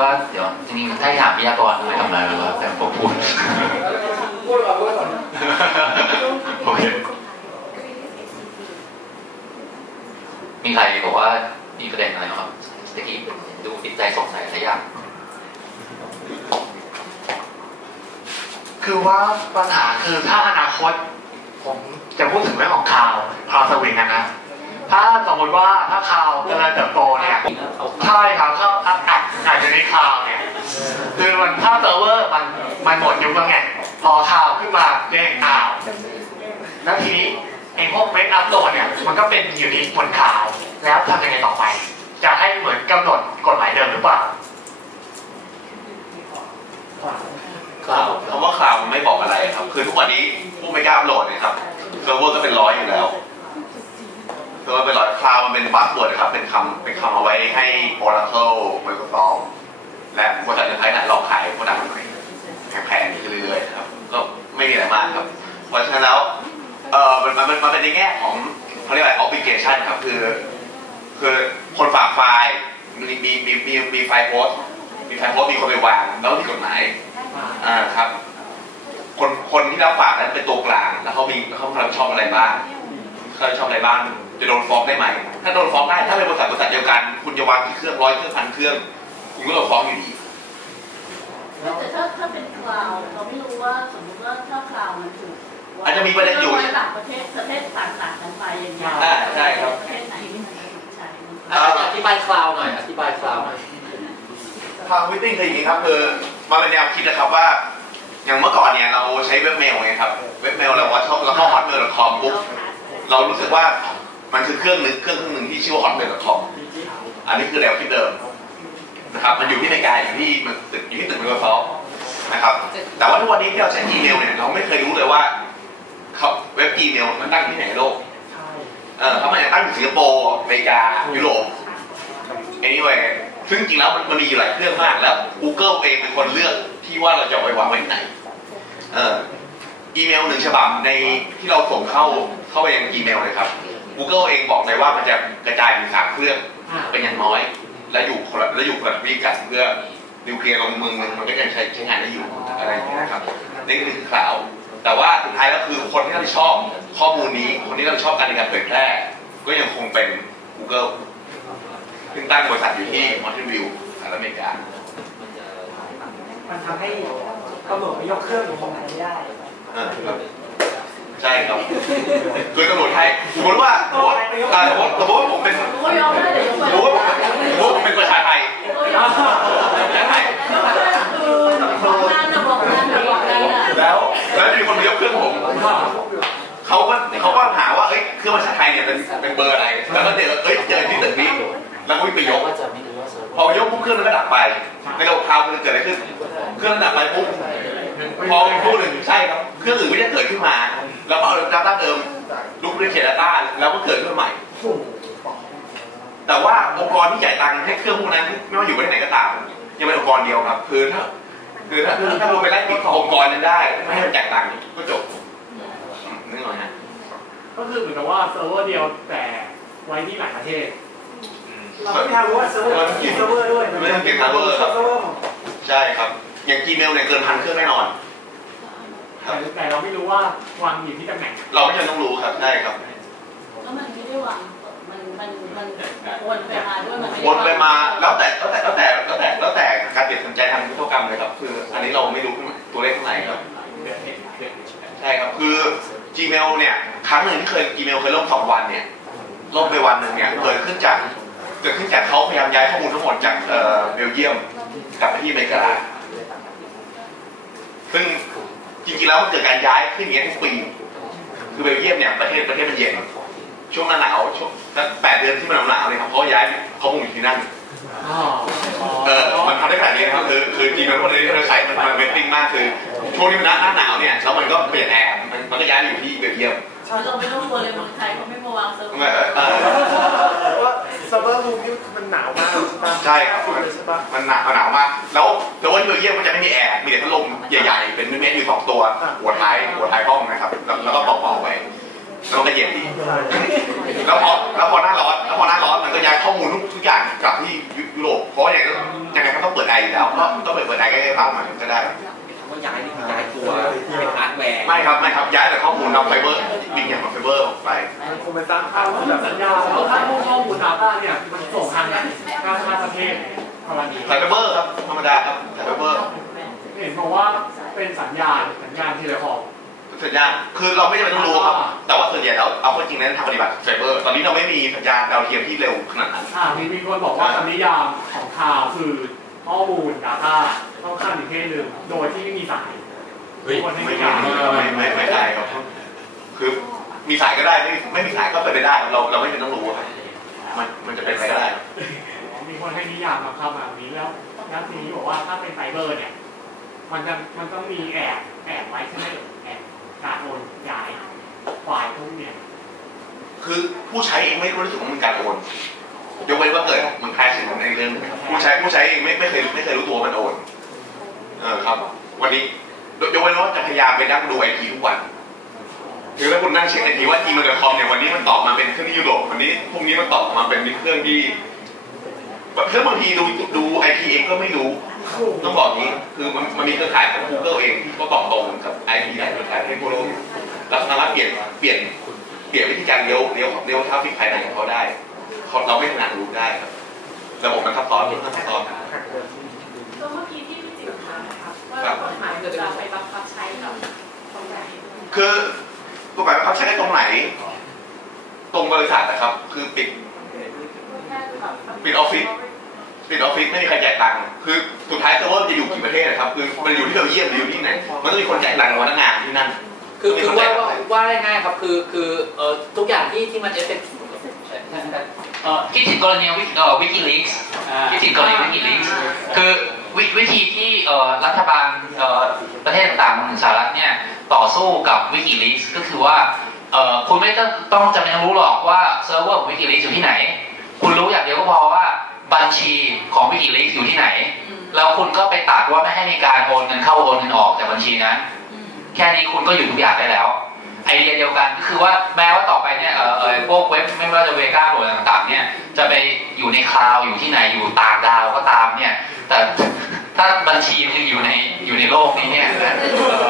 ว่าเดี๋ยวจริงๆถ้าถามวิทยากรทำไมทำอะไรหรือว่าแฟนผมพูดพูดก่อนพูดก่อนโอเคมีใครบอกว่ามีประเด็นอะไรครับตะกี้ดูติดใจสงสัยอะไรยางคือว่าปัญหาคือถ้าอนาคต ผมจะพูดถึงเรื่องของข่าวข่าวสวิงนะนะ ถ้าสมมติว่าถ้าข่าวเจริญเติบโตเนี่ยใช่ครับก็อัพอัพอาจจะในข่าวเนี่ยคือมันถ้าเซิร์ฟเวอร์มันมันหมดยุคแล้วไงพอข่าวขึ้นมาเด้งข่าวแล้วทีนี้ไอ้พวกเว็บอัพโหลดเนี่ยมันก็เป็นอยู่ที่บนข่าวแล้วทำยังไงต่อไป จะให้เหมือนกำหนดกฎหมายเดิมหรือเปล่าคลาวคำว่าคลาวไม่บอกอะไรครับ คือทุกวันนี้ผู้ไม่กล้าอัพโหลดนะครับเซิร์ฟเวอร์ก็เป็นร้อยอยู่แล้ว เซิร์ฟเวเป็นร้อยคลาวมันเป็นบัสเวิร์ดครับ เป็นคำเป็นคำเอาไว้ให้ Oracle Microsoft และบริษัทจะใช้หลอกขายโปรดักต์แพงๆขึ้เรื่อยๆครับ ก็ไม่มีอะไรมากครับ เพราะฉะนั้นแล้วเออมันมันมันเป็นในแง่ของเขาเรียกอะไร obligation ครับคือ คือคนฝากไฟล์มีมีมีมีมีไฟล์โพสต์มีไฟล์โพสต์มีคนไปวางแล้วมีกฎหมายอ่าครับ คนคนที่รับฝากนั้นเป็นตัวกลาง แล้วเขามีเขารับผิดชอบอะไรบ้างเขาชอบอะไรบ้าง จะโดนฟ้องได้ไหม ถ้าโดนฟ้องได้ ถ้าเป็นบริษัทบริษัทเดียวกัน คุณจะวางกี่เครื่องร้อยเครื่องพันเครื่อง คุณก็โดนฟ้องอยู่ดีแต่ถ้าถ้าเป็นคลาวด์เราไม่รู้ว่าสมมติว่าถ้าคลาวด์มันถูกอาจจะมีประเด็นอยู่ในต่างประเทศประเทศต่างๆกันไปอย่างเงี้ยอ่าใช่ครับประเทศไหนที่มันจะถูกใช้อธิบายคลาวหน่อยอธิบายคลาวหน่อยทางวิตติ้งคืออย่างนี้ครับคือมาเป็นแนวคิดนะครับว่า อย่างเมื่อก่อนเนี่ยเราใช้เว็บเมลไงครับเว็บเมลเราว่าชอบเราเข้า hotmail.com ปุ๊บเรารู้สึกว่า มันคือเครื่องหนึ่งเครื่องเครื่องหนึ่งที่ชื่อว่า hotmail.com อันนี้คือแนวคิดเดิมนะครับ มันอยู่ที่อเมริกายอยู่ที่มันตึกอยู่ที่ตึก Microsoft นะครับ แต่ว่าทุกวันนี้ที่เราใช้อีเมลเนี่ยเราไม่เคยรู้เลยว่าเขาเว็บอีเมลมันตั้งที่ไหนโลกเออเขามันจะตั้งอยู่สิงคโปร์อเมริกายุโรป anyway ซึ่งจริงแล้วมันมีอยู่หลายเครื่องมากแล้ว Google เองเป็นคนเลือกที่ว่าเราจะไปวางไว้ไหนเอออีเมลหนึ่งฉบับในที่เราส่งเข้าเข้าไปยังอีเมลเลยครับ Google เองบอกเลยว่ามันจะกระจายเป็นสามเครื่องเป็นอย่างน้อย และอยู่คนละและอยู่คนละทวีปกันเพื่อนิวเคลียร์ลงเมืองหนึงมันก็ยังใช้ใช้งานได้อยู่อะไรอย่างเงี้ยนะครับนี่คือข่าวแต่ว่าสุดท้ายแล้วคือคนที่รับผิดชอบข้อมูลนี้คนที่รับผิดชอบการในการเผยแพร่ ก็ยังคงเป็น Google ซึ่งตั้งบริษัทอยู่ที่มอนท e วิลล์สหรัฐอเมริกา มันทำให้กำหนดไม่ยกเครื่องอยู่ตรงไหนไม่ได้เออครับ ใช่ครับคือตำรวจไทยสมมติว่าสมมติอ่าสมมติสมมติว่าผมเป็นรู้ยอมได้แต่ยกสมมติว่าผมเป็นประชาไทยไทยคือบอกนั่นนะบอกนั่นนะบอกนั่นนะแล้วแล้วมีคนมายกเครื่องผมเขาก็เขาก็หาว่าเอ้ยเครื่องประชาไทยเนี่ยเป็นเป็นเบอร์อะไร แล้วก็เจอเอ้ยเจอที่ตึกนี้แล้วก็วิ่งไปยกว่พอยกปุ๊บเครื่องนั้นก็ดับไปในระบบคลาวด์มันเกิดอะไรขึ้น เครื่องนั้นดับไปปุ๊บ พออีกคู่หนึ่งใช่ครับเครื่องอื่นก็จะเกิดขึ้นมา แล้วก็เอาดัต้าเดิมลุกเรียนเขียนดัต้าแล้วก็เกิดขึ้นใหม่ แต่ว่าองค์กรที่จ่ายตังค์ให้เครื่องพวกนั้นไม่ว่าอยู่ที่ไหนก็ตามยังเป็นองค์กรเดียวครับ คือถ้าคือถ้าถ้าเราไปไล่ปิดองค์กรนั้นได้ไม่ให้มันจ่ายตังค์ก็จบอืมนึกออกไหมฮะก็คือเหมือนกับว่าเซิร์ฟเวอร์เดียวแต่ไว้ที่หลายประเทศเราไม่รู้ว่าเซิร์ฟเวอร์เซิร์ฟเวอร์ด้วยไม่ต้องเก็บฮาร์ดแวร์ครับเซิร์ฟเวอร์ของใช่ครับ อย่าง Gmail เนี่ยเกินพันเครื่องแน่นอน แต่แต่เราไม่รู้ว่าวางอยู่ที่ตำแหน่งไหนเราไม่จำต้องรู้ครับใช่ครับแล้วมันไม่ได้วางมันมันมันวนไปมาด้วยมันไม่วนไปมาแล้วแต่แล้วแต่แล้วแต่แล้วแต่แล้วแต่การตัดสินใจทางวิศวกรรมเลยครับ คืออันนี้เราไม่รู้ตัวเลขข้างในครับใช่ครับคือ Gmail เนี่ยครั้งหนึ่งที่เคย Gmail เคยล่มสองวันเนี่ยล่มไปวันหนึ่งเนี่ยเกิดขึ้นจากเกิดขึ้นจากเขาพยายามย้ายข้อมูลทั้งหมดจากเอ่อเบลเยียมกลับไปที่อเมริกา ซึ่งจริงๆแล้วมันเกิดการย้ายขึ้นอย่างเงี้ยทุกปี คือเบลเยียมเนี่ยประเทศประเทศมันเย็น ช่วงหน้าหนาวช่วงสักแปดเดือนที่มันหนาวๆเลยครับเขาย้ายข้อมูลอยู่ที่นั่นอ๋อเออมันทำได้ขนาดนี้นะครับคือคือจริงๆแล้วคนที่เราใช้มันมันเวทติ้งมากคือช่วงที่มันหน้าหน้าหนาวเนี่ยแล้วมันก็เปลี่ยนแอร์มันมันก็ย้ายไปอยู่ที่เบลเยียมเราไม่ต้องกลัวเลยเมืองไทยเขาไม่มาวางเซิร์ฟ หนาวมากใช่ปะใช่ครับ สุดเลยใช่ปะ มันหนาวหนาวมาก แล้วแต่ว่าที่เบลเยียมมันจะไม่มีแอร์ มีแต่พัดลมใหญ่ๆ เป็นเม็ดๆอยู่สองตัวหัวท้ายหัวท้ายห้องนะครับ แล้วแล้วก็เป่าๆไปแล้วมันก็เย็นดี แล้วพอแล้วพอหน้าร้อนแล้วพอหน้าร้อนมันก็ย้ายข้อมูลทุกทุกอย่างกลับที่ยุโรปเพราะว่าอย่างนั้นยังไงก็ต้องเปิดแออยู่แล้วก็ก็ไปเปิดไอใกล้ๆปั๊มมันก็ได้ ว่าย้ายนี่คือย้ายตัวเป็นฮาร์ดแวร์ไม่ครับไม่ครับย้ายแต่ข้อมูลเอาไฟเบอร์บิงอย่างไฟเบอร์ออกไปมันคงไปสร้างข่าวแบบสัญญาแล้วถ้าพวกข้อมูล Data เนี่ยมันส่งทางการทางประเทศประมาณนี้สายไฟเบอร์ครับธรรมดาครับสายไฟเบอร์เห็นบอกว่าเป็นสัญญาณสัญญาณเทเลคอมสัญญาณคือเราไม่จำเป็นต้องรู้ครับ แต่ว่าส่วนใหญ่แล้วเอาเข้าจริงนั้นทางปฏิบัติไฟเบอร์ตอนนี้เราไม่มีสัญญาณดาวเทียมที่เร็วขนาดนั้นอ่ามีมีคนบอกว่าคำนิยามของข่าวคือ ข้อมูล Data ต้องข้ามอีกเพศหนึ่งโดยที่ไม่มีสายเฮ้ยคนไม่ให้ไม่นิยามไม่ไม่ไม่ได้ครับคือมีสายก็ได้ไม่ไม่มีสายก็เป็นไปได้ครับเราเราไม่เป็นต้องรู้ครับมันมันจะเป็นไปได้ครับมีคนให้นิยามมาคำแบบนี้แล้วแล้วทีนี้บอกว่าถ้าเป็นไฟเบอร์เนี่ย มันจะมันต้องมีแอบแอบไว้ใช่ไหมแอบการโอนย้ายไฟล์พวกเนี่ย คือผู้ใช้เองไม่รู้สึกว่ามันการโอน ยกเว้นว่าเกิดมันคล้ายสิ่งในเรื่องผู้ใช้ผู้ใช้เองไม่ไม่เคยไม่เคยรู้ตัวมันโอนเออครับ วันนี้ยกเว้นว่าจะพยายามไปนั่งดูไอพีทุกวันคือถ้าคุณนั่งเช็คไอพีว่าทีมันเดอคอมเนี่ยวันนี้มันตอบมาเป็นเครื่องที่ยุโรปวันนี้พรุ่งนี้มันตอบมาเป็นเครื่องที่เครื่องบางทีดูดูไอพีเองก็ไม่รู้ต้องบอกนี้คือมันมันมีเครือข่ายของ Google เองที่ก็ตอบตรงกับไอพีหลายเครือข่ายให้ทั่วกเราสามารถเปลี่ยนเปลี่ยนเปลี่ยนวิธีการเลี้ยวเลี้ยวเลี้ยวทราฟฟิกภายในของเขาได้ เขาเราไม่ถนัดรู้ได้ครับระบบมันซับซ้อนมันซับซ้อนก็เมื่อกี้ที่พี่จิ๋วถามนะครับว่ากฎหมายจะไปบังคับใช้กับตรงไหนคือกฎหมายบังคับใช้ได้ตรงไหน ตรงบริษัทนะครับ คือปิดปิดออฟฟิศปิดออฟฟิศไม่มีใครจ่ายตังค์คือสุดท้ายเซิร์ฟเวอร์จะอยู่กี่ประเทศนะครับ คือมันอยู่ที่เบลเยียมหรืออยู่ที่ไหน มันต้องมีคนจ่ายตังค์กับพนักงานที่นั่น คือคือว่าว่าว่าง่ายๆครับ คือคือเอ่อทุกอย่างที่ที่มันเอฟเฟกต์เอ่อ คิดถึงกรณีวิเอ่อวิกิลีกส์คิดถึงกรณีวิกิลีกส์คือวิวิธีที่เอ่อรัฐบาลเอ่อประเทศต่างๆของสหรัฐเนี่ยต่อสู้กับวิกิลีกส์ก็คือว่าเอ่อคุณไม่ต้องต้องจำเป็นต้องรู้หรอกว่าเซิร์ฟเวอร์ของวิกิลีกส์อยู่ที่ไหน คุณรู้อย่างเดียวก็พอว่าบัญชีของวิกิลีกส์อยู่ที่ไหน แล้วคุณก็ไปตัดว่าไม่ให้มีการโอนเงินเข้าโอนเงินออกจากบัญชีนั้น แค่นี้คุณก็อยู่ทุกอย่างได้แล้ว ไอเดียเดียวกันก็คือว่าแม้ว่าต่อไปเนี่ยเออเออพวกเว็บไม่ว่าจะเวก้าหรือต่างๆ เนี่ยจะไปอยู่ในคลาวด์อยู่ที่ไหนอยู่ต่างดาวก็ตามเนี่ย แต่ถ้าบัญชีมันอยู่ในอยู่ในโลกนี้เนี่ยเออ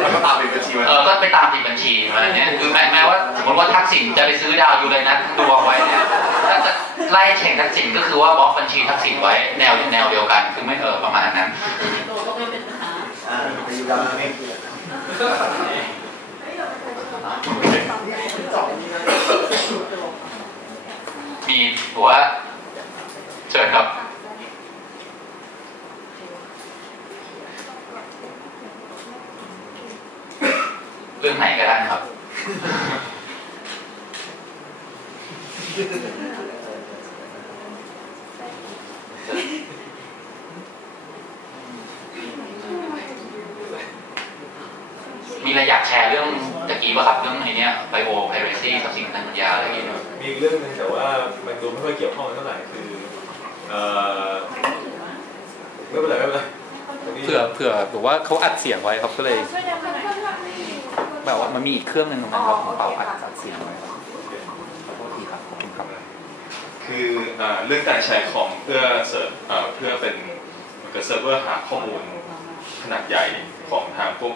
แล้วก็ตามเป็นบัญชีมันเออก็ไปตามติดบัญชีอะไรเนี้ยคือแม้แม้ว่าสมมติว่าทักษิณจะไปซื้อดาวอยู่เลยนะดวงไว้เนี่ยถ้าจะไล่เช็งทักษิณก็คือว่าบล็อกบัญชีทักษิณไว้แนวแนวเดียวกัน คือไม่เออประมาณนั้น โลก็ไม่เป็นปัญีหัวเชิญครับเรื่องไหนก็ได้ครับ มีอะไรอยากแชร์เรื่องตะกี้ป่ะครับเรื่องไอ้เนี้ยไบโอไพเรซีกับสิ่งทางปัญญาอะไรอย่างเงี้ยมีอีกเรื่องหนึงแต่ว่ามันดูไม่ค่อยเกี่ยวข้องกันเท่าไหร่คือเอ่อไม่เป็นไรไม่เป็นไรตรงนี้เผื่อเผื่อแบบว่าเขาอัดเสียงไว้ครับก็เลยแบบว่ามันมีอีกเครื่องหนึ่งตรงนั้นครับของเป่าอัดอัดเสียงไว้ครับขอโทษทีครับขอบคุณครับ คือเอ่อเรื่องการใช้คอมเพื่อเสิร์ฟเอ่อเพื่อเป็นเหมือนกับเซิร์ฟเวอร์หาข้อมูลขนาดใหญ่ของทางพวก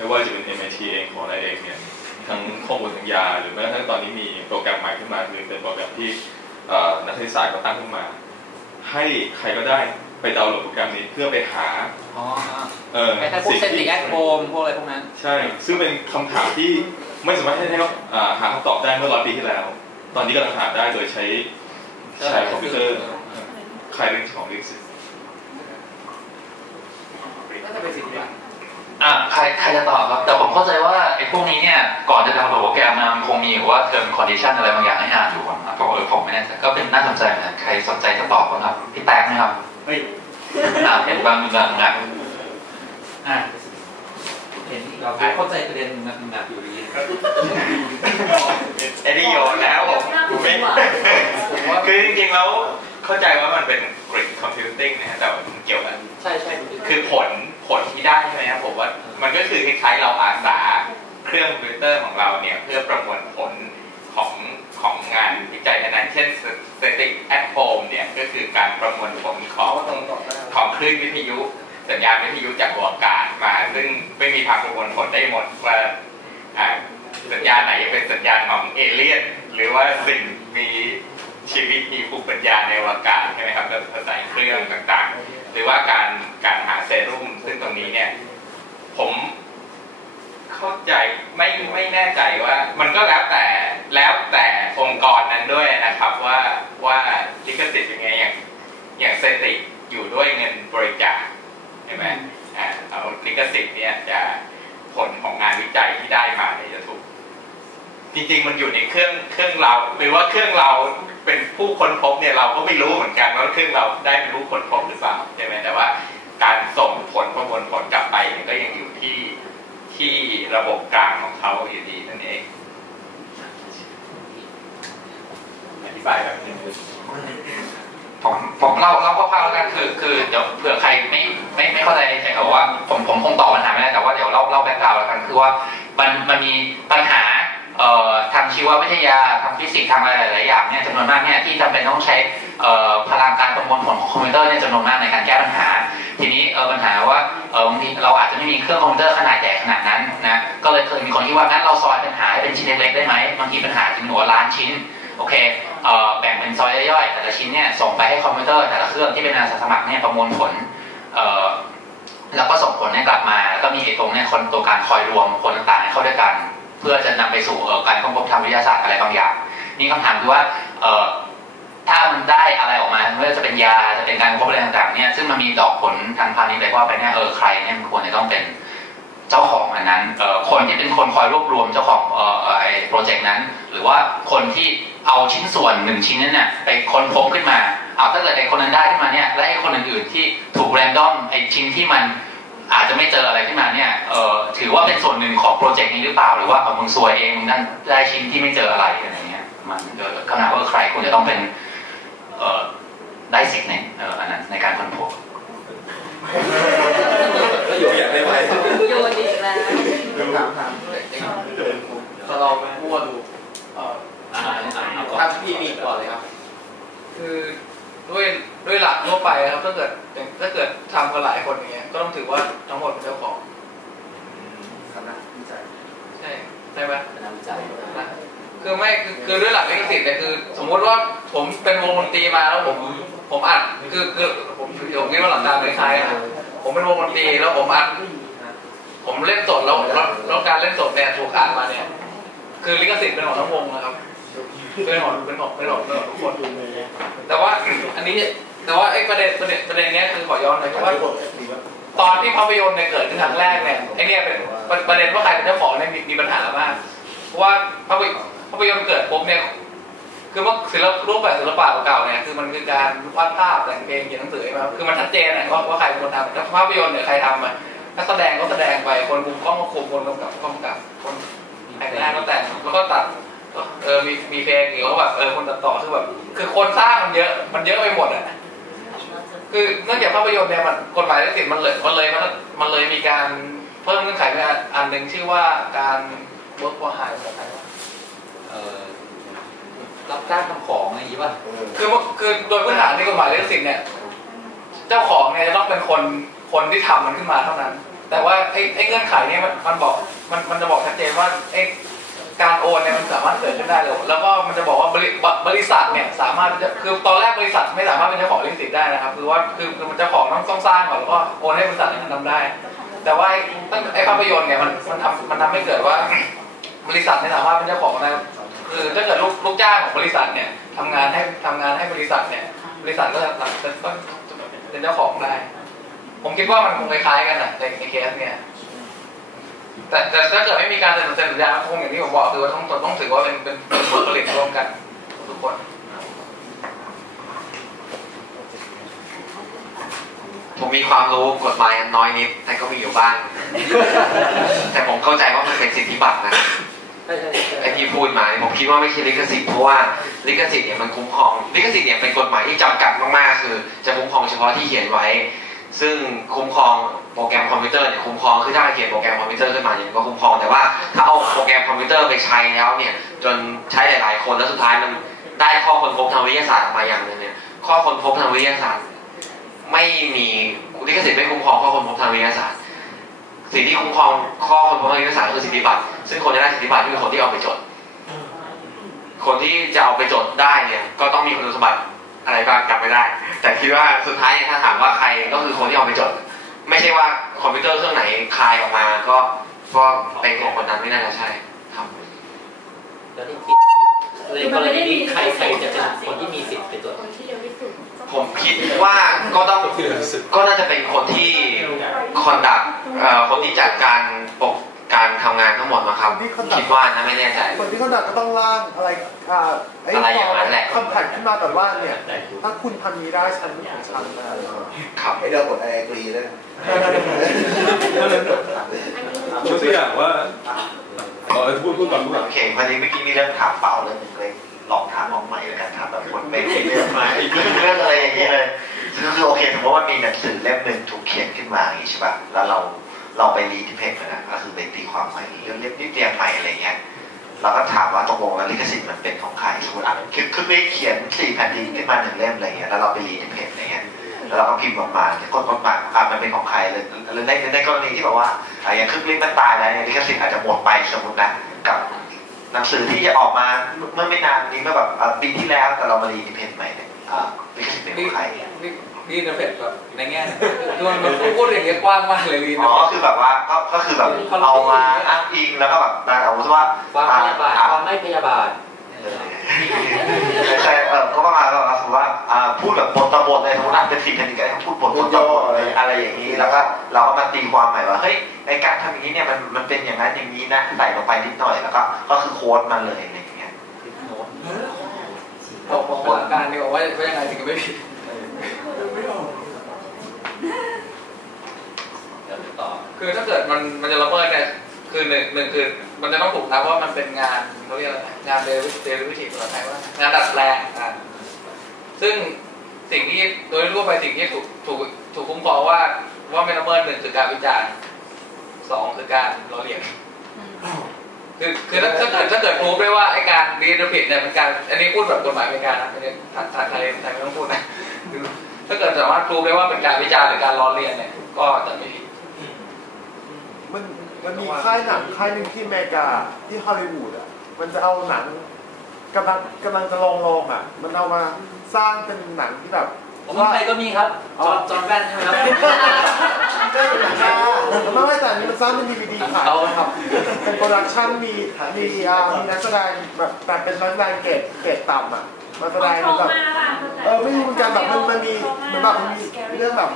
ไม่ว่าจะเป็น MIT เองของอะไรเองเนี่ยทั้งข้อมูลทางยา หรือแม้กระทั่งตอนนี้มีโปรแกรมใหม่ขึ้นมาคือเป็นโปรแกรมที่เอ่อนักศึกษาเขาตั้งขึ้นมา ให้ใครก็ได้ไปดาวน์โหลดโปรแกรมนี้เพื่อไปหาอ๋อเออไอ้พวกเซนติแอคโฮมพวกอะไรพวกนั้น ใช่ ซึ่งเป็นคำถามที่ไม่สามารถให้ให้เขาอ่าหาคำตอบได้เมื่อร้อยปีที่แล้ว ตอนนี้กำลังหาได้โดยใช้ใช้คอมพิวเตอร์ใครเรื่องของลิขสิทธิ์ก็จะเป็นสิ่งที่ อะใครใครจะตอบครับ แต่ผมเข้าใจว่าไอ้พวกนี้เนี่ย ก่อนจะทำโปรแกรมนะมันคงมีว่าเทอมคอนดิชันอะไรบางอย่างให้อ่านอยู่อะครับผมเออผมไม่แน่ใจก็เป็นน่าสนใจเหมือนกันใครสนใจจะตอบบ้างครับ พี่แตกไหมครับเฮ้ยอ่าเห็นบางมึงอะงานอะเห็นเราเข้าใจประเด็นมันหนักอยู่ดีไอ้นี่โยนแล้วผมไม่คือจริงๆแล้วเข้าใจว่ามันเป็นกริดคอมพิวติ้งนะฮะแต่ว่ามันเกี่ยวกันใช่ใช่คือผล ผลที่ได้ใช่ไหมครับผมว่ามันก็คือคล้ายๆเราอาสาเครื่องคอมพิวเตอร์ของเราเนี่ยเพื่อประมวลผลของของงานวิจัยนั้นเช่น static at home เนี่ยก็คือการประมวลผลของของคลื่นวิทยุ สัญญาณวิทยุจากอวกาศมา ซึ่งไม่มีทางประมวลผลได้หมดว่าสัญญาณไหนเป็นสัญญาณของเอเลี่ยนหรือว่าสิ่งมี ชีวิตมีภูมิปัญญาในอวกาศใช่ไหมครับแบบภาษาเครื่องต่างๆ หรือว่าการการหาเซรุ่มซึ่งตรงนี้เนี่ย ผมเข้าใจไม่ไม่แน่ใจว่า มันก็แล้วแต่แล้วแต่องค์กรนั้นด้วยนะครับว่าว่าลิขสิทธิ์ยังไงอย่างอย่างเซติอยู่ด้วยเงินบริจาคใช่ไหมอ่าเอาลิขสิทธิ์เนี่ยจะผลของงานวิจัยที่ได้มาเนี่ยจะถูกจริงๆมันอยู่ในเครื่องเครื่องเราหรือว่าเครื่องเรา เป็นผู้ค้นพบเนี่ยเราก็ไม่รู้เหมือนกันว่าเครื่องเราได้เป็นผู้ค้นพบหรือเปล่าใช่ไหมแต่ว่าการส่งผลประมวลผลกลับไปเนี่ยก็ยังอยู่ที่ที่ระบบกลางของเขาอยู่ดีนั่นเองอธิบายแบบนี้ผมผมเล่าเล่าคร่าวๆแล้วกันคือคือเดี๋ยวเผื่อใครไม่ไม่ไม่เข้าใจใช่ครับว่าผมผมคงตอบปัญหาไม่ได้แต่ว่าเดี๋ยวเล่าเล่าแบ็กกราวแล้วกันคือว่ามันมันมีปัญหา ทางชีววิทยาทางฟิสิกส์ทางอะไรหลายๆอย่างเนี่ยจำนวนมากเนี่ยที่จำเป็นต้องใช้พลังการประมวลผลของคอมพิวเตอร์เนี่ยจำนวนมากในการแก้ปัญหา ทีนี้ปัญหาว่าเออบางทีเราอาจจะไม่มีเครื่องคอมพิวเตอร์ขนาดใหญ่ขนาดนั้นนะก็เลยเคยมีคนที่ว่างั้นเราซอยปัญหาเป็นชิ้นเล็กๆได้ไหมบางทีปัญหาจริงหัวล้านชิ้นโอเคแบ่งเป็นซอยย่อยๆแต่ละชิ้นเนี่ยส่งไปให้คอมพิวเตอร์แต่ละเครื่องที่เป็นอาสาสมัครเนี่ยประมวลผลแล้วก็ส่งผลให้กลับมา แล้วก็มีไอ้ตรงเนี่ยคนตัวการคอยรวมคนต่างๆเข้าด้วยกัน เพื่อจะนำไปสู่การค้นพบทางวิทยาศาสตร์อะไรบางอย่าง นี่คำถามคือว่าถ้ามันได้อะไรออกมาไม่ว่าจะเป็นยาจะเป็นการค้นพบอะไรต่างๆเนี่ยซึ่งมันมีดอกผลทางพาณิชย์ไปว่าไปเนี่ยเออใครเนี่ยมันควรจะต้องเป็นเจ้าของอันนั้นคนที่เป็นคนคอยรวบรวมเจ้าของไอ้โปรเจกต์นั้น หรือว่าคนที่เอาชิ้นส่วนหนึ่งชิ้นนั้นเนี่ยไปค้นพบขึ้นมาเอาถ้าเกิดไอ้คนนั้นได้ขึ้นมาเนี่ยและไอ้คนอื่นๆที่ถูกแรนดอมไอ้ชิ้นที่มัน อาจจะไม่เจออะไรขึ้นมาเนี่ยเอ่อถือว่าเป็นส่วนหนึ่งของโปรเจกต์นี้หรือเปล่าหรือว่าเอามึงซวยเองมึงนั่นได้ชิ้นที่ไม่เจออะไรอะไรเงี้ยมันเกิดคำถามว่าใครควรจะต้องเป็นเอ่อได้สิทธิ์ในเอ่ออันนั้นในการค้นพบก็อยู่อยากได้ไหมโยนอีกแล้วถามถามจะลองมั่วดูเอ่อถ้าพี่มีก่อนเลยครับ คือ ด้วยด้วยหลักทั่วไปครับถ้าเกิดอย่างถ้าเกิดทำกันหลายคนอย่างเงี้ยก็ต้องถือว่าทั้งหมดเป็นเจ้าของคณะวิจัยใช่ใช่ไหมคณะวิจัยนะคือไม่คือคือด้วยหลักลิขสิทธิ์เนี่ยคือ สมมุติว่าผมเป็นวงดนตรีมาแล้วผมผมอัดคือคือผมผมคิดว่าหลักการคล้ายๆนะผมเป็นวงดนตรีแล้วผมอัดผมเล่นสดแล้วแล้วแล้วการเล่นสดเนี่ยถูกอัดมาเนี่ย คือลิขสิทธิ์เป็นของทั้งวงนะครับ เป็นของเป็นของเป็นของเป็นของทุกคนแต่ว่าอันนี้แต่ว่าไอ้ประเด็นประเด็นประเด็นเนี้ยคือขอย้อนหน่อยเพราะว่าตอนที่ภาพยนตร์เนี่ยเกิดขึ้นครั้งแรกเนี่ยไอ้เนี่ยเป็นประเด็นว่าใครเป็นเจ้าของเนี่ยมีมีปัญหามากเพราะว่าภาพยภาพยนตร์เกิดปุ๊บเนี่ยคือว่าศิลปรูปแบบศิลปะเก่าๆเนี่ยคือมันคือการวาดภาพแต่งเพลงเขียนหนังสือใช่ไหมาคือมันชัดเจนอะว่าว่าใครเป็นคนทำถ้าภาพยนตร์เนี่ยใครทำอะนักแสดงก็แสดงไปคนคุมกล้องก็คุมคนกำกับก็กำกับคนแต่งหน้าก็แต่งแล้วก็ตัด เออมีมีเพลงอีกก็แบบเออคนตัดต่อคือแบบคือคนสร้างมันเยอะมันเยอะไปหมดอะคือเนื่องจากภาพยนตร์เนี่ยมันกฎหมายลิขสิทธิ์มันเลยมันเลยมันมันเลยมีการเพิ่มเงื่อนไขไปอันหนึ่งชื่อว่าการ work for hire ภาษาไทยว่าเอ่อรับจ้างทำของอะไรอย่างนี้ป่ะคือคือโดยพื้นฐานในกฎหมายลิขสิทธิ์เนี่ยเจ้าของเนี่ยจะต้องเป็นคนคนที่ทำมันขึ้นมาเท่านั้น แต่ว่าไอ้ไอ้เงื่อนไขเนี่ยมันมันบอกมันมันจะบอกชัดเจนว่าไอ้ การโอนเนี่ยมันสามารถเกิดขึ้นได้เลย แล้วก็มันจะบอกว่าบริบริษัทเนี่ยสามารถจะคือตอนแรกบริษัทไม่สามารถเป็นเจ้าของลิขสิทธิ์ได้นะครับ คือว่าคือคือมันเจ้าของต้องต้องสร้างก่อนแล้วก็โอนให้บริษัทนั้นทำได้ แต่ว่าไอ้ตั้งไอ้ภาพยนตร์เนี่ยมันมันทำมันทำให้เกิดว่า บริษัทไม่สามารถเป็นเจ้าของได้คือถ้าเกิดลูกลูกจ้างของบริษัทเนี่ยทำงานให้ทำงานให้บริษัทเนี่ย บริษัทก็จะต้องเป็นเจ้าของได้ ผมคิดว่ามันคงคล้ายๆกันนะในเคสเนี่ย แต่แต่ถ้าเกิดไม่มีการเซ็นสัญญาคงอย่างที่ผมบอกคือว่าต้องต้องถือว่าเป็นเป็นเป็นผลผลิตร่วมกันทุกคนผมมีความรู้กฎหมายน้อยนิด แต่ก็มีอยู่บ้าง แต่ผมเข้าใจว่ามันเป็นสิทธิบัตรนะไอที่พูดมาเนี่ยผมคิดว่าไม่ใช่ลิขสิทธิ์เพราะว่าลิขสิทธิ์เนี่ยมันคุ้มครองลิขสิทธิ์เนี่ยเป็นกฎหมายที่จำกัดมากๆคือ จะคุ้มครองเฉพาะที่เขียนไว้ ซึ่งคุ้มครองโปรแกรมคอมพิวเตอร์เนี่ยคุ้มครองคือถ้าเขียนโปรแกรมคอมพิวเตอร์ขึ้นมาเนี่ยก็คุ้มครองแต่ว่าถ้าเอาโปรแกรมคอมพิวเตอร์ไปใช้แล้วเนี่ยจนใช้หลาย ๆ คนแล้วสุดท้ายมันได้ข้อค้นพบทางวิทยาศาสตร์ออกมาอย่างหนึงเนี่ยข้อค้นพบทางวิทยาศาสตร์ ไม่มีคคุ้มครองข้อค้นพบทางวิทยาศาสตร์ สิ่งที่คุ้มครองข้อค้นพบทางวิทยาศาสตร์คือสิทธิบัตรซึ่งคนจะได้สิทธิบัตรก็คือคนที่เอาไปจด คนที่จะเอาไปจดได้เนี่ยก็ต้องมีคุณสมบัติ อะไรบ้างจำไม่ได้ แต่คิดว่าสุดท้ายเนี่ยถ้าถามว่าใครก็คือคนที่เอาไปจด ไม่ใช่ว่าคอมพิวเตอร์เครื่องไหนคลายออกมาก็ก็เป็นของคนนั้นไม่น่าจะใช่ครับแล้วที่คิดในกรณีนี้ใครใครจะเป็นคนที่มีสิทธิ์ไปตรวจผมคิดว่าก็ต้องก็น่าจะเป็นคนที่คอนดักคนที่จัดการปก การทำงานทั้งหมดมาครับคิดว่านะไม่แน่ใจคนที่เขาดักก็ต้องร่างอะไรอ่าไอ้อะไรอย่างนั้นแหละคำแท็กขึ้นมาแต่ว่าเนี่ย ถ้าคุณทำนี้ได้ฉันเป็นของฉันนะครับไอ้เดี๋ยวกดไอเอกรีเลยยกตัวอย่างว่าเอาพูดพูดก่อนพูดก่อนโอเคพอดีเมื่อกี้มีเรื่องถามเปล่าเรื่องหนึงเลยลองถามน้องใหม่แล้วกันถามแบบคนไม่เคยเรื่องมาอีกเรื่องเรื่องอะไรอย่างนี้เลยคือโอเคสมมติว่ามีหนังสือเล่มหนึ่งถูกเขียนขึ้นมาอย่างนี้ใช่ป่ะแล้วเรา เราไปรีดิเพกนะก็คือไปตีความใหม่เรื่องเล่มนิดเดียวใหม่อะไรเงี้ยเราก็ถามว่าตกลงแล้วลิขสิทธิ์มันเป็นของใครสมมติอะคือคือไปเขียนสี่แผ่นดินขึ้นมาหนึ่งเล่มอะไรเงี้ยแล้วเราไปรีดิเพกอะไรเงี้ยแล้วเราก็พิมพ์ออกมาเนี่ยกดกดมาอะมันเป็นของใครเลยหรือในในกรณีที่แบบว่าอะอย่างครึ่งลิปมันตายแล้วเนี่ยลิขสิทธิ์อาจจะหมดไปสมมตินะกับหนังสือที่จะออกมาเมื่อไม่นานนี้เมื่อแบบปีที่แล้วแต่เรามารีดิเพนใหม่เนี่ยอะลิขสิทธิ์เป็นของใคร นี่นี่นะเพจแบบในแง่คือมันมันพูดอย่างเงี้ยกว้างมากเลยลีอ๋นะอคือแบบว่าก็ก็คือแบบเอามาอ้างอิงแล้วก็แบบเอาสมมติว่าความพยาบาทอะความไม่พยาบาทใช่เออก็ประมาณแบบว่าสมมติว่าอ่าพูดแบบบทต่อบทเลยสมมติอะเป็นสี่แผ่นดินก็ให้เขาพูดบทบทต่อบทอะไรอะไรอย่างนี้แล้วก็เราก็มาตีความใหม่ว่าเฮ้ยไอการทำอย่างนี้เนี่ยมันมันเป็นอย่างนั้นอย่างนี้นะใส่ลงไปนิดหน่อยแล้วก็ก็คือโค้ดมาเลยอะไรอย่างเงี้ยบอกบอกหลักการดีกว่าว่าว่ายังไงถึงจะไม่ผิด ต่อคือถ้าเกิดมันมันจะละเมิดเนี่ยคือหนึ่งหนึ่งคือมันจะต้องถูกนะว่ามันเป็นงานเขาเรียกอะไรนะงานเดลิเดลิเวอรี่ภาษาไทยว่างานดัดแปลงอะซึ่งสิ่งที่โดยทั่วไปสิ่งที่ถูกถูกถูกคุ้มครองว่าว่าไม่ละเมิดหนึ่งคือการวิจารณ์สองคือการล้อเลียนคือคือถ้าถ้าเกิดถ้าเกิดพูดได้ว่าไอการรีดผิดเนี่ยเป็นการอันนี้พูดแบบกฎหมายอเมริกานะอันนี้ทางทางไทยไทยไม่ต้องพูดนะคือ ถ้าเกิดสามารถพูดได้ว่าเป็นการวิจารณ์หรือการล้อเลียนเนี่ยก็จะไม่ผิดมันมันมีค่ายหนังค่ายหนึ่งที่อเมริกาที่ฮอลลีวูดอะมันจะเอาหนังกำลังกำลังจะลงโรงอะ มันเอามาสร้างเป็นหนังที่แบบผมว่าไทยก็มีครับ จอห์นจอห์นแว่นใช่ไหมครับไม่ไม่แต่อันนี้มันสร้างเป็นดีวีดีขายเอาครับเป็นโปรดักชั่นมีมีอ่ามีนักแสดงแบบแต่เป็นนักแสดงเกรดเกรดต่ำอะมาแสดงแบบ เออไม่รู้เหมือนกันแบบมันมันมีมันแบบมันมีเรื่องแบบ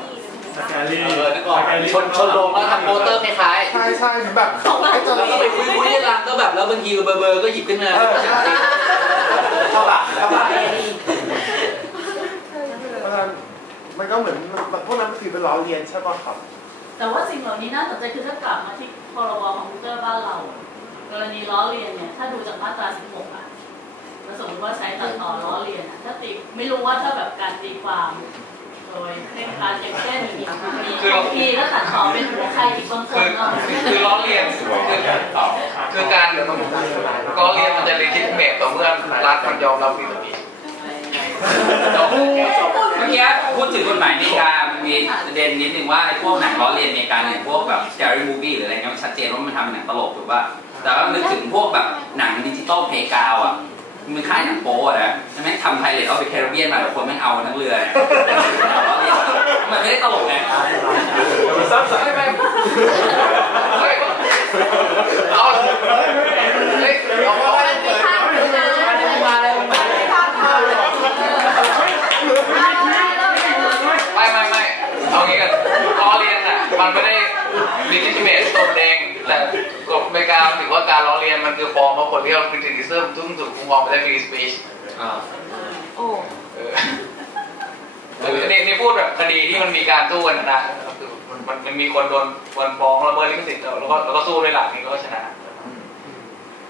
แกลี่เออนึกออกชนชนโรงแล้วทำโปสเตอร์คล้ายใช่ใช่เหมือนแบบไอ้ๆตอนแล้วนี้ก็ไปคุยคุยๆรังก็แบบแล้วบางทีเบอร์เบอร์ก็หยิบขึ้นมาเออใช่เข้าปากเข้าปากเพราะฉะนั้นมันก็เหมือนมันพวกนั้นมันถือเป็นล้อเลียนใช่ป่ะครับแต่ว่าสิ่งเหล่านี้น่าสนใจคือถ้ากลับมาที่พรบคอมพิวเตอร์บ้านเรา กรณีล้อเลียนเนี่ยถ้าดูจากมาตรา 16อะ แล้วสมมติว่าใช้ตัดต่อล้อเลียนอะถ้าตีไม่รู้ว่าถ้าแบบการตีความโดยเคร่งครัดอย่างเช่นมีมีบางทีแล้วตัดต่อเป็นหัวใครอีกบางคนเราคือล้อเลียนคือคือการล้อเลียนมันจะเลจิตเมตต่อเมื่อรัฐมันยอมรับผิดผิดจบเมื่อกี้พูดถึงกฎหมายอเมริกามันมีประเด็นนิดนึงว่าไอ้พวกหนังล้อเลียนอเมริกาอย่างพวกแบบ scary movie หรืออะไรเงี้ยมันชัดเจนว่ามันทำเป็นหนังตลกถูกป่ะแต่ว่านึกถึงพวกแบบหนังดิจิตอลเพย์กาวอะ มันค่ายหนังโป๊อะนะแล้วแม่งทำไพเรตเอาไปแคริบเบียนมาแต่คนแม่งเอาทั้งเรือเนี่ยนมันไม่ได้ตลกไงไม่ไม่เฮ้ยเอาเฮ้ยเอาว่าไม่ไม่ไม่เอางี้กันล้อเลียนอะ มันไม่ได้ลิจิเมตตัวเอง แต่กฎอเมริกาถือว่าการล้อเลียนมันคือฟอร์มของคนที่เราคิดถึงซึ่งซึ่งถูกคุ้มครองไปได้ฟรีสปีชโอ้เออเออนี่นี่พูดแบบคดีที่มันมีการสู้กันนะคือมันมันมันมีคนโดนคนฟ้องละเมิดลิขสิทธิ์แล้วก็แล้วก็สู้ด้วยหลักนี้ก็ชนะ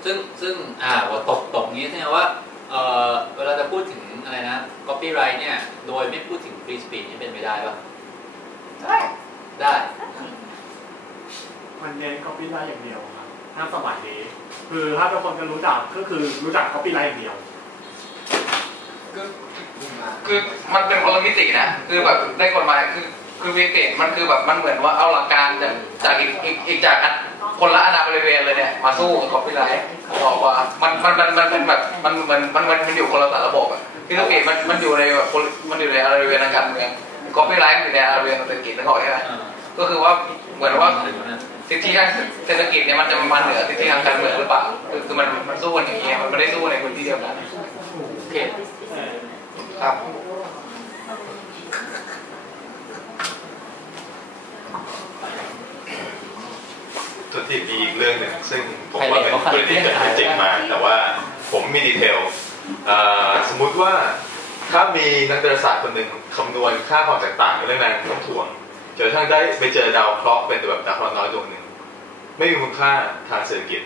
ซึ่งซึ่งอ่าว่าตกตกนี้เนี่ยว่าเออเวลาจะพูดถึงอะไรนะ copyright เนี่ย โดยไม่พูดถึง free speech นี่เป็นไปได้ปะได้ได้ มันเน้น copyright อย่างเดียวครับถ้าสมัยนี้ คือถ้าทุกคนจะรู้จักก็คือรู้จัก copyright อย่างเดียว คือคือมันเป็นคนละมิตินะ คือแบบในกฎหมายคือคือวิกฤตมันคือแบบมันเหมือนว่าเอาหลักการจากจากอีกอีกอีกจากอันคนละอนาบริเวณเลยเนี่ยมาสู้กับคอปปี้ไลท์บอกว่ามันมันมันมันเป็นแบบมันมันมันมันมันอยู่คนละสารระบบอะที่ธุรกิจมันมันอยู่ในแบบคนมันอยู่ในอนาบริเวณทางการเมืองคอปปี้ไลท์มันอยู่ในอนาบริเวณทางเศรษฐกิจนึกออกใช่ไหมก็คือว่าเหมือนว่า สิทธิทางเศรษฐกิจเนี่ยมันจะมาเหนือสิทธิทางการเมืองหรือเปล่าคือคือมันมันสู้กันอย่างเงี้ยมันไม่ได้สู้ในพื้นที่เดียวกันโอเคครับทุกที่มีอีกเรื่องหนึ่งซึ่งผมว่าเป็นธุรกิจเกิดขึ้นจริงมา แต่ว่าผมมีดีเทลเอ่อสมมุติว่าถ้ามีนักดาราศาสตร์คนหนึ่งคำนวณค่าความแตกต่างในเรื่องแรงโน้มถ่วง จนกระทั่งได้ไปเจอดาวเคราะห์เป็นแบบดาวเคราะห์น้อยดวงหนึ่งไม่มีคุณค่าทางเศรษฐกิจ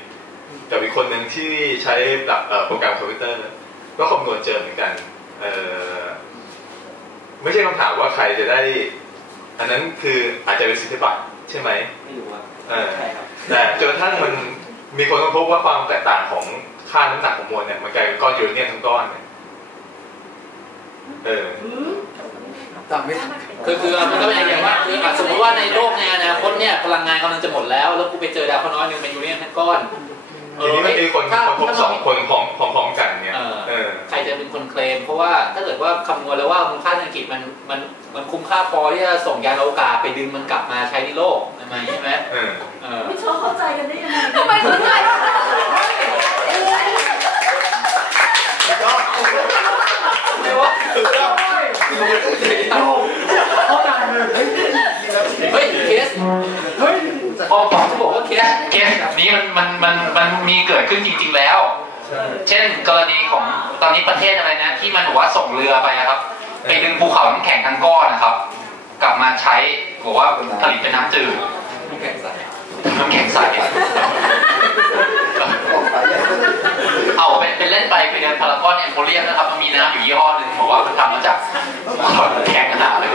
กับอีกคนหนึ่งที่ใช้แบบเอ่อโปรแกรมคอมพิวเตอร์ ก็คำนวณเจอเหมือนกันเอ่อไม่ใช่คำถามว่าใครจะได้ อันนั้นคืออาจจะเป็นสิทธิบัตรใช่ไหมไม่รู้ว่าเออแต่จนกระทั่งมันมีคนค้นพบว่าความแตกต่างของค่าน้ำหนักของมวลเนี่ยมันกลายเป็นก้อนยูเรเนียมทั้งก้อนเนี่ยเออ จำไม่คือคือมันก็เป็นอย่างว่าคืออะสมมติว่าในโลกในอนาคตเนี่ยพลังงานกำลังจะหมดแล้ว แล้วกูไปเจอดาวเคราะห์น้อยหนึงเป็นยูเรเนียมทั้งก้อนทีนี้มันมีคนถ้าคนพบถ้าสองคนพร้อมพร้อมๆกันเนี่ยเออเออใครจะเป็นคนเคลม เพราะว่าถ้าเกิดว่าคำนวณแล้วว่ามูลค่าเศรษฐกิจมันมันมันคุ้มค่าพอที่จะส่งยานอวกาศไปดึงมันกลับมาใช้ในโลกใช่ไหมใช่ไหมเออเออไม่ชอบเข้าใจกันได้ยังไงทำไมเข้าใจไม่ว่า เฮ้ยเคสเฮ้ยพอบอกเขาบอกว่าเคสเคสแบบนี้มันมันมันมันมีเกิดขึ้นจริง ๆ แล้ว เช่นกรณีของตอนนี้ประเทศอะไรนะที่มันบอกว่าส่งเรือไปครับ ไปดึงภูเขาน้ำแข็งทั้งก้อนนะครับ กลับมาใช้บอกว่าผลิตเป็นน้ำจืดน้ำแข็งใสน้ำแข็งใสเอาเป็นเป็นเล่นไปไปเดินพาราก อนแอมโพเรียมนะครับมันมีน้ำอยู่ยี่ห้อหนึ่งบอกว่ามันทำมาจากภูเขาน้ำแข็งขนาดเลย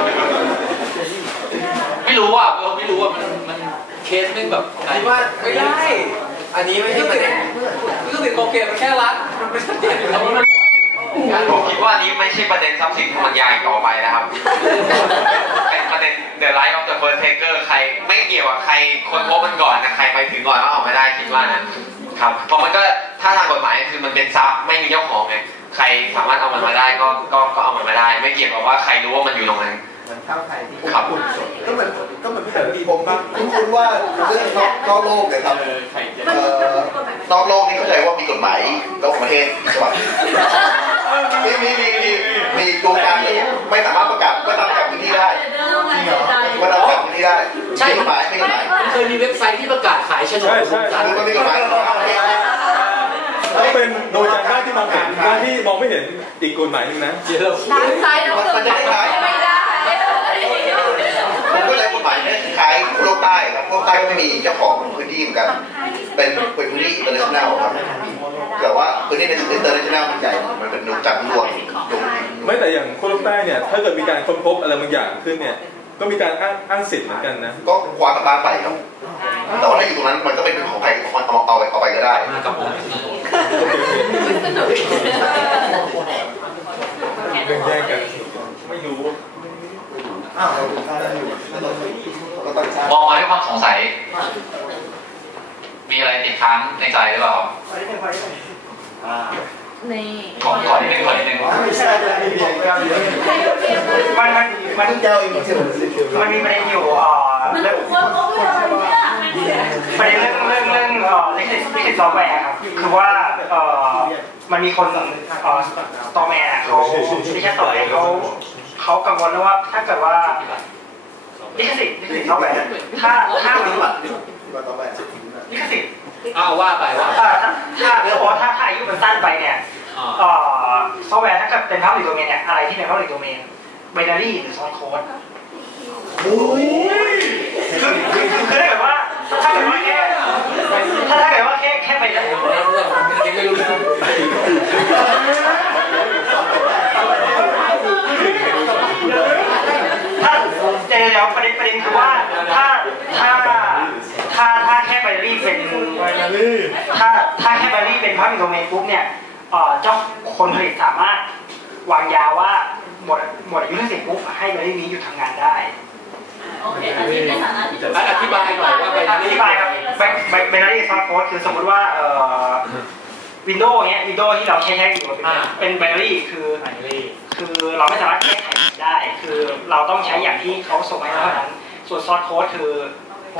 ไม่รู้อะเออไม่รู้ว่ามันมันเคสไม่แบบไหนคิดว่าไม่ได้ อันนี้ไม่ใช่ประเด็นคือสิทธิ์โอเคมันแค่รัฐมันไม่ชัดเจนอยู่แล้วว่ามันผมคิดว่านี้ไม่ใช่ประเด็นทรัพย์สินของมันยาอีกต่อไปนะครับเป็นประเด็น the right of the first taker ใครไม่เกี่ยวกับใครคนพบมันก่อนนะใครไปถึงก่อนแล้วออกมาได้คิดว่านะครับเพราะมันก็ ถ้าทางกฎหมายคือมันเป็นทรัพย์ไม่มีเจ้าของไงใครสามารถเอามันมาได้ก็ก็ก็เอามันมาได้ ไม่เกี่ยวกับว่าใครรู้ว่ามันอยู่ตรงนั้นครับก็เหมือนก็เหมือนพี่แผ่นดินผมคุณคุณว่าเรื่องนอกนอกโลกเนี่ยครับเอ่อนอกโลกนี่เข้าใจว่ามีกฎหมายระหว่างประเทศฉบับมีมีมีมีมีตัวการเลยไม่สามารถประกาศก็ตามประกาศพื้นที่ได้ว่าตามประกาศพื้นที่ได้ใช่มีกฎหมายมีกฎหมาย เคยมีเว็บไซต์ที่ประกาศขายโฉนดใช่ใช่คือมันมีกฎหมาย ระหว่างประเทศถ้าเป็นโดยจากด้านที่มองเห็นด้านที่มองไม่เห็นอีกกฎหมายหนึงนะเดี๋ยวน้ำซ้ายน้ำเกือบไม่ได้ผมก็เลยกฎหมายเนี่ยคล้ายโลกใต้ครับโลกใต้ก็ไม่มีเจ้าของพื้นที่เหมือนกัน เป็นเป็นพื้นที่อินเตอร์เนชั่นแนลครับแต่ว่าพื้นที่ในอินเตอร์เนชั่นแนลมันใหญ่มันเป็นนุกจักรรวงตรงไม่แต่อย่างโคโลกใต้เนี่ยถ้าเกิดมีการค้นพบอะไรบางอย่างขึ้นเนี่ยก็มีการอ้างอ้างสิทธิ์เหมือนกันนะ ก็คว้ากลับบ้านไปครับ แต่ว่าถ้าอยู่ตรงนั้นมันก็เป็นของใครของมันเอาเอาไปเอาไปก็ได้มากับผมเรื่องแย่งกันไม่รู้อ้าวเราดูค่าได้อยู่เราต้องใช้มองมาด้วยความสงสัย มีอะไรติดค้างในใจหรือเปล่า นี่ขอขอนิดนึงขอนิดนึงไม่ใช่จะมีเดียวเดียวมันมันมันแก้วเองมันมีประเด็นอยู่อ่าเรื่องประเด็นเรื่องเรื่องเรื่องเอ่อลิขสิทธิ์ลิขสิทธิ์ซอฟต์แวร์ครับคือว่าเอ่อมันมีคนเอ่อซอแวร์เขาไม่ใช่ซอฟต์แวร์เขาเขากังวลว่าถ้าเกิดว่าลิขสิทธิ์ลิขสิทธิ์ซอฟต์แวร์ถ้าถ้ามันลิขสิทธิ์อ้าวว่าไปว่าถ้าถ้าเพราะว่าถ้าถ้าอายุมันสั้นไปเนี่ย ซอฟต์แวร์ถ้าเกิดเป็น public domain เนี่ยอะไรที่เป็น public domain ไบนารี่หรือ source code คือคือคือถ้าเกิดว่าถ้าเกิดว่าแค่ถ้าถ้าเกิดว่าแค่แค่ไปแล้วถ้าเดี๋ยวเดี๋ยวประเด็นประเด็นคือว่าถ้าถ้าถ้าถ้าแค่ไบนารี่เป็นถ้าถ้าแค่ไบนารี่เป็นพับอินโดเมนปุ๊บเนี่ย เอ่อเจ้าคนผลิตสามารถวางยาว่าหมดหมดอายุลิขสิทธิ์ปุ๊บให้ไบนารีนี้หยุดทำงานได้ในฐานะที่อธิบายหน่อยว่าอธิบายครับไบไบนารีซอสโค้ดคือสมมติว่าเอ่อวินโดว์เนี้ยวินโดว์ที่เราใช้ใช้อยู่เป็นไบนารีคือคือเราไม่สามารถแก้ไขได้ คือเราต้องใช้อย่างที่เขาส่งมาให้เราเท่านั้น ส่วนซอสโค้ดคือ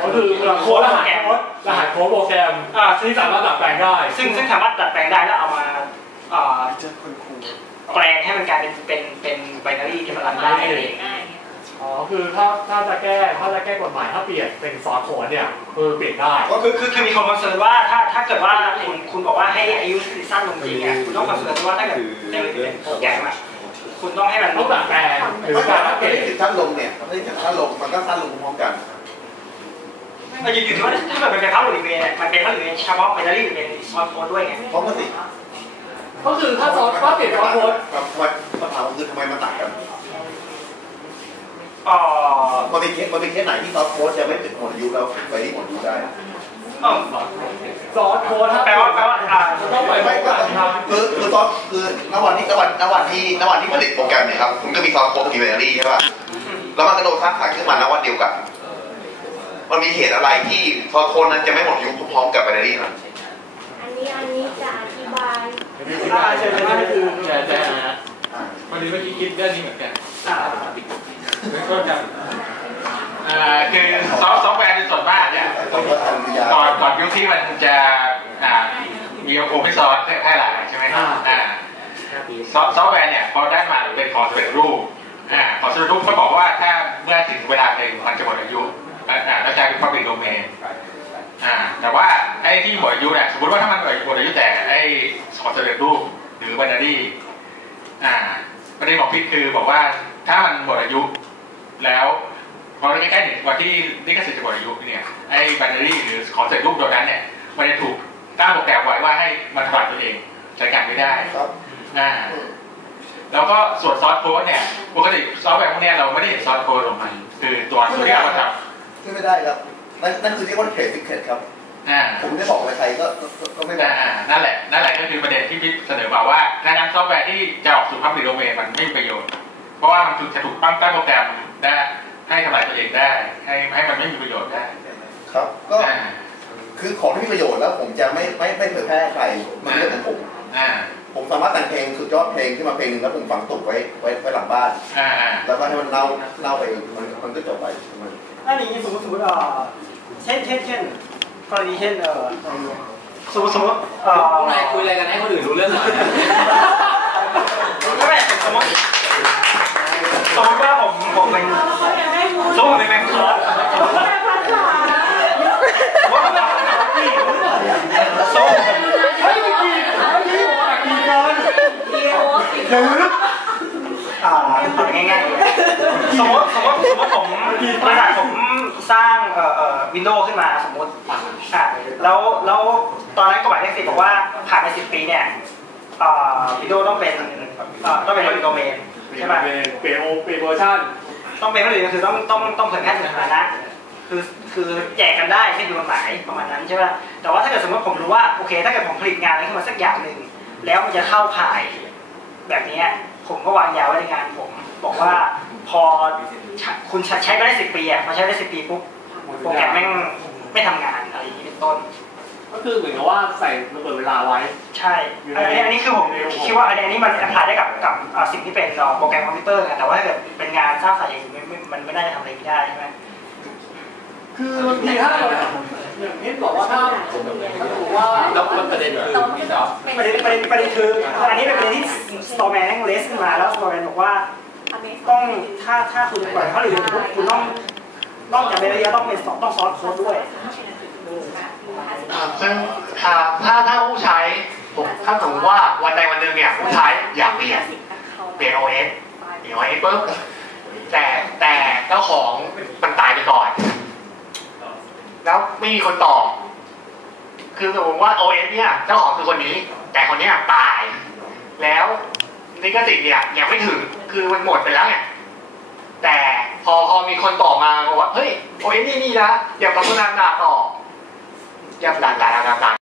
ก็คือโค้ดรหัสโค้ดรหัสโค้ดโปรแกรมอ่าที่สามารถดัดแปลงได้ ซึ่งซึ่งสามารถดัดแปลงได้แล้วเอามา เอ่อแปลงให้มันกลายเป็นเป็นเป็นไบนารีที่มันรันได้เองอ๋อคือถ้าถ้าจะแก้ถ้าจะแก้กฎหมายถ้าเปลี่ยนเป็นซอสโค้ดเนี่ยคือเปลี่ยนได้ ก็คือคือคือมีคนคอนเซิร์นว่าถ้าถ้าเกิดว่าคุณคุณบอกว่าให้อายุสั้นลงจริงอะคุณต้องคอนเซิร์นว่าถ้าเกิดในเป็นโปรแกรมอะคุณต้องให้มันต้องดัดแปลงหรือไม่การถ้าอัปเกรไม่ดได้ถึงสั้นลงเนี่ยไม่ได้ถึงสั้นลงมันก็สั้นลงพร้อมกันมันอยู่อยู่ที่ว่าถ้าเกิดมันเป็นพาร์ทบริเวณเนี่ยมันเป็นพาร์ทบริเวณเฉพาะไบนารีหรือเป็นซอสโค้ดด้วยไงเพราะมันสิ ก็คือถ้าซอสถ้าเปลี่ยนซอสโค้ดทำไมคำถามคือทำไมมันต่างกันอ๋อมันเป็นเคสมันเป็นเคสไหนที่ซอฟต์โค้ดจะไม่ถึงหมดอายุแล้วไปที่หมดอายุได้อ๋อซอสโค้ดถ้าแปลว่าแปลว่าอ่าต้องไปไม่ไม่ก็ก่อนครับคือคือซอฟต์คือณวันที่ณวันณวันที่ณวันที่ผลิตโปรแกรมเนี่ยครับมันก็มีซอฟต์โค้ดมีไบนารีใช่ป่ะแล้วมันก็โดนสร้างสรรค์ขึ้นมาณวันเดียวกัน มันมีเหตุอะไรที่ซอฟต์โค้ดนั้นจะไม่หมดอายุพร้อมกับไบนารีนั้นอันนี้อันนี้จะอธิบายอ่า เชิญเลยคือใช่ใช่นะวันนี้เมื่อกี้คิดเรื่องนี้เหมือนกันอ่าโทษครับอ่าคือซอฟต์ซอฟต์แวร์ในส่วนมากเนี่ยก่อนก่อนยุคที่มันจะอ่ามีโอเพนซอร์สแพร่หลายใช่ไหมอ่าซอฟต์ซอฟต์แวร์เนี่ยพอได้มาเป็นของสำเร็จรูปอ่าของสำเร็จรูปเขาบอกว่าถ้าเมื่อถึงเวลาหนึ่งมันจะหมดอายุอ่าแล้วกลายเป็น public domain อ่าแต่ว่าไอ้ที่หมดอายุเนี่ยสมมติว่าถ้ามันหมดอายุแต่ไอ้ของสำเร็จรูปหรือ binary อ่าประเด็นของพิษคือบอกว่าถ้ามันหมดอายุแล้วพอใกล้ๆถึงวันที่ลิขสิทธิ์จะหมดอายุเนี่ยไอ้ binary หรือของสำเร็จรูปตัวนั้นเนี่ยมันจะถูกตั้งโปรแกรมไว้ว่าให้มันถอดตัวเองใช้การไม่ได้อ่าแล้วก็ส่วนซอสโค้ดเนี่ยปกติซอฟต์แวร์พวกเนี้ยเราไม่ได้เห็นซอสโค้ดออกมาคือตัวตัวที่เอามาทำขึ้นไม่ได้ครับ นั่นนั่นคือเรียกว่าเทรดซิกเร็ตครับอ่าผมไม่บอกอะไรใครก็ก็ก็ไม่บอกอ่านั่นแหละนั่นแหละก็คือประเด็นที่พี่เสนอมาว่าถ้างั้นซอฟต์แวร์ที่จะออกสู่พับลิโดเมนมันไม่มีประโยชน์ เพราะว่ามันถูกจะถูกปั้งตั้งโปรแกรมได้ให้ทำลายตัวเองได้ ให้ให้มันไม่มีประโยชน์ได้ ครับก็คือของที่มีประโยชน์แล้วผมจะไม่ไม่ไม่เผยแพร่ให้ใครมันเรื่องของผมอ่าผมสามารถแต่งเพลงสุดยอดเพลงขึ้นมาเพลงหนึ่งแล้วผมฝังตุกไว้ไว้ไว้หลังบ้านอ่าอ่าแล้วก็ให้มันเล่าเล่าไปมันมันก็จบไปมันถ้าอย่างนี้สมมติสมมติเอ่อ เช่นเช่นเช่นกรณีเช่นเอ่อสมมติสมมติเอ่อพวกนายคุยอะไรกันให้คนอื่นรู้เรื่องหน่อยนะไม่ไม่สมมติสมมติว่าผมผมเป็นสมมติผมเป็นแมงคอสสมมติเฮ้ยเมื่อกี้เมื่อกี้ผมอ่านดีเกินหรืออ่าง่ายๆสมมติสมมติสมมติผมบริษัทผมสร้างเอ่อเอ่อ วินโดว์ขึ้นมาสมมติอ่าแล้วแล้วตอนนั้นกฎหมายเลขสิบบอกว่าผ่านไปสิบปีเนี่ยอ่าวินโดว์ต้องเป็นอ่าต้องเป็นโดเมนเปลี่ยใช่นป่ะเป็นเปลี่ยนโอเปลี่ยนเวอร์ชันต้องเป็นคนอื่นก็คือต้องต้องต้องเผยแพร่สาธารณะคือคือแจกกันได้ไม่ผิดกฎหมายประมาณนั้นใช่ป่ะแต่ว่าถ้าเกิดสมมติผมรู้ว่าโอเค ถ้าเกิดผมผลิตงานอะไรขึ้นมาสักอย่างหนึ่งแล้วมันจะเข้าข่าย แบบเนี้ยผมก็วางยาไว้ในงานผม บอกว่าพอใช้คุณใช้ใช้ไปได้สิบปีอะพอใช้ได้สิบปีปุ๊บ โปรแกรมแม่งไม่ทำงานอะไรอย่างนี้เป็นต้น ก็คือเหมือนกับว่าใส่ระเบิดเวลาไว้ ใช่อันนี้อันนี้คือผมคิดว่าอันนี้มันแอพพลายได้กับกับอ่าสิ่งที่เป็นอ่าโปรแกรมคอมพิวเตอร์ไงแต่ว่าถ้าเกิดเป็นงานสร้างสรรค์อย่างอื่นไม่ไม่มันไม่น่าจะทำอะไรไม่ได้ใช่ไหมคือบางทีถ้าเราอย่างนี้บอกว่าถ้าถ้าสมมติว่าแล้วประเด็นคือพี่ดอฟประเด็นประเด็นประเด็นคืออันนี้เป็นประเด็นที่สตอแมนนั่งเลสขึ้นมาแล้วสตอแมนบอกว่าต้องถ้าถ้าคุณปล่อยเขาหรือปุ๊บคุณต้อง นอกจากเบรยต้องเป็นต้องซอสโค้ดด้วยซึ่งถ้าถ้าผู้ใช้ผมถ้าสมมติว่าวันใดวันหนึ่งเนี่ยผู้ใช้อยากเปลี่ยนเปลี่ยน OS เปลี่ยน OS ปุ๊บแต่แต่เจ้าของมันตายไปก่อน แล้วไม่มีคนต่อ คือสมมติว่า OS เนี่ยเจ้าของคือคนนี้ แต่คนนี้ตาย แล้วลิขสิทธิ์เนี่ยยังไม่ถึงคือมันหมดไปแล้วไง แต่พอพอมีคนต่อมาบอกว่าเฮ้ยโอ้ยนี่นี่นะอย่าพัฒนาต่อยับหลานหลานหลานหลาง